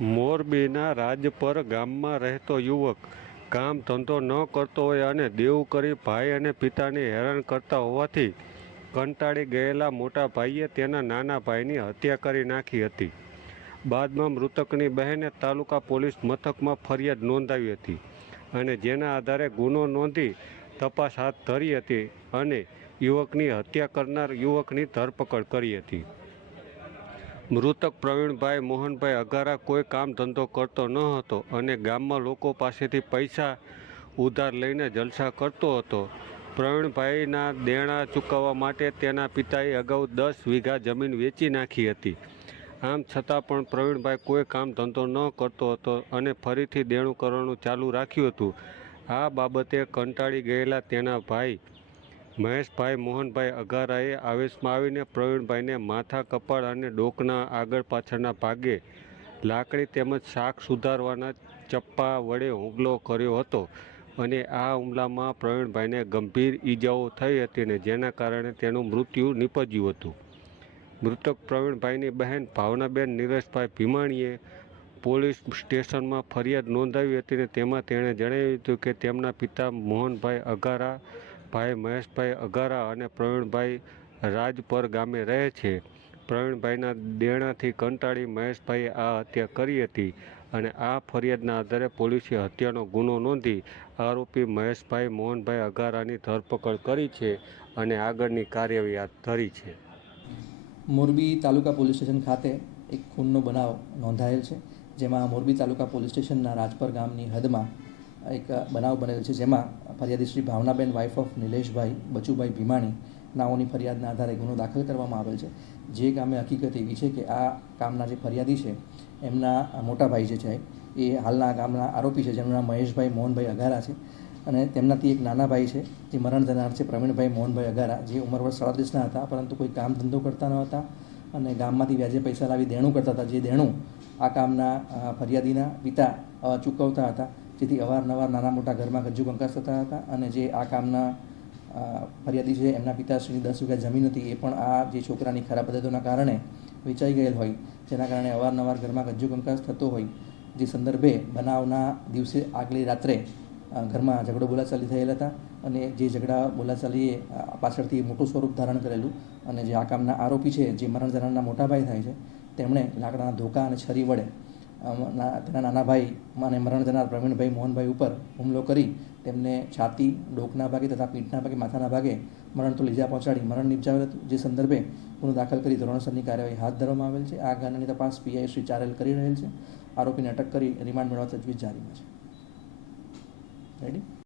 મોરબીના રાજપર ગામમાં રહેતો યુવક કામ ધંધો ન કરતો હોય અને દેવું કરી ભાઈ અને પિતાને હેરાન કરતા હોવાથી કંટાળી ગયેલા મોટા ભાઈએ તેના નાના ભાઈની હત્યા કરી નાખી હતી. બાદમાં મૃતકની બહેને તાલુકા પોલીસ મથકમાં ફરિયાદ નોંધાવી હતી અને જેના આધારે ગુનો નોંધી તપાસ હાથ ધરી હતી અને યુવકની હત્યા કરનાર યુવકની ધરપકડ કરી હતી. મૃતક પ્રવીણભાઈ મોહનભાઈ અગારા કોઈ કામ ધંધો કરતો ન હતો અને ગામમાં લોકો પાસેથી પૈસા ઉધાર લઈને જલસા કરતો હતો. પ્રવીણભાઈના દેણા ચૂકવવા માટે તેના પિતાએ અગાઉ દસ વીઘા જમીન વેચી નાખી હતી. આમ છતાં પણ પ્રવીણભાઈ કોઈ કામ ધંધો ન કરતો હતો અને ફરીથી દેણું કરવાનું ચાલુ રાખ્યું હતું. આ બાબતે કંટાળી ગયેલા તેના ભાઈ મહેશભાઈ, મોહનભાઈ અઘારાએ આવેશમાં આવીને પ્રવીણભાઈને માથા કપાળ અને ડોકના આગળ પાછળના ભાગે લાકડી તેમજ શાક સુધારવાના ચપ્પા વડે હુમલો કર્યો હતો અને આ હુમલામાં પ્રવીણભાઈને ગંભીર ઈજાઓ થઈ હતી અને જેના કારણે તેનું મૃત્યુ નીપજ્યું હતું. મૃતક પ્રવીણભાઈની બહેન ભાવનાબેન નીરજભાઈ ભીમાણીએ પોલીસ સ્ટેશનમાં ફરિયાદ નોંધાવી હતી અને તેમાં તેણે જણાવ્યું હતું કે તેમના પિતા મોહનભાઈ અઘારા ભાઈ મહેશભાઈ અઘારા અને પ્રવીણભાઈ રાજપર ગામે રહે છે. પ્રવીણભાઈના દેણાથી કંટાળી મહેશભાઈએ આ હત્યા કરી હતી અને આ ફરિયાદના આધારે પોલીસે હત્યાનો ગુનો નોંધી આરોપી મહેશભાઈ મોહનભાઈ અઘારાની ધરપકડ કરી છે અને આગળની કાર્યવાહી હાથ ધરી છે. મોરબી તાલુકા પોલીસ સ્ટેશન ખાતે એક ખૂનનો બનાવ નોંધાયેલ છે, જેમાં મોરબી તાલુકા પોલીસ સ્ટેશનના રાજપર ગામની હદમાં એક બનાવ બનેલો છે, જેમાં ફરિયાદી શ્રી ભાવનાબેન વાઇફ ઓફ નિલેશભાઈ, બચુભાઈ ભીમાણી નાઓની ફરિયાદના આધારે ગુનો દાખલ કરવામાં આવેલ છે. જે કામે હકીકત એવી છે કે આ કામના જે ફરિયાદી છે, એમના મોટા ભાઈ જે છે, એ હાલના ગામના આરોપી છે, જેમનું નામ મહેશભાઈ મોહનભાઈ અઘારા છે. અને તેમનાથી એક નાના ભાઈ છે, જે મરણ થનાર છે, પ્રવીણભાઈ મોહનભાઈ અગારા જે ઉંમર વર્ષ સાડત્રીસના હતા, પરંતુ કોઈ કામ ધંધો કરતા ન હતા અને ગામમાંથી વ્યાજે પૈસા લાવી દેણું કરતા હતા. જે દેણું આ કામના ફરિયાદીના પિતા ચૂકવતા હતા. જેથી અવારનવાર નાના મોટા ઘરમાં ગજ્જુ કંકાસ થતા હતા અને જે આ કામના ફરિયાદી છે, એમના પિતાશ્રીની દસ વીઘા જમીન હતી, એ પણ આ જે છોકરાની ખરાબ આદતોના કારણે વેચાઈ ગયેલ હોય, જેના કારણે અવારનવાર ઘરમાં ગજ્જુ કંકાસ થતો હોય. જે સંદર્ભે બનાવના દિવસે આગલી રાત્રે ઘરમાં ઝઘડો બોલાચાલી થયેલ હતા અને જે ઝઘડા બોલાચાલીએ પાછળથી મોટું સ્વરૂપ ધારણ કરેલું અને જે આ કામના આરોપી છે, જે મરણ જનારના મોટા ભાઈ થાય છે, તેમણે લાકડાના ધોકા અને છરી વડે તેના નાના ભાઈ અને મરણ જનાર પ્રવીણભાઈ મોહનભાઈ ઉપર હુમલો કરી તેમને છાતી, ડોકના ભાગે તથા પીઠના ભાગે, માથાના ભાગે મરણ તો લીજા પહોંચાડી મરણ નિપજાવેલ જે સંદર્ભે ગુનો દાખલ કરી ધોરણસરની કાર્યવાહી હાથ ધરવામાં આવેલ છે. આ ગાનાની તપાસ પીઆઈ શ્રી ચારેલ કરી રહેલ છે. આરોપીને અટક કરી રિમાન્ડ મેળવવા તજવીજ જારીમાં છે. રેડી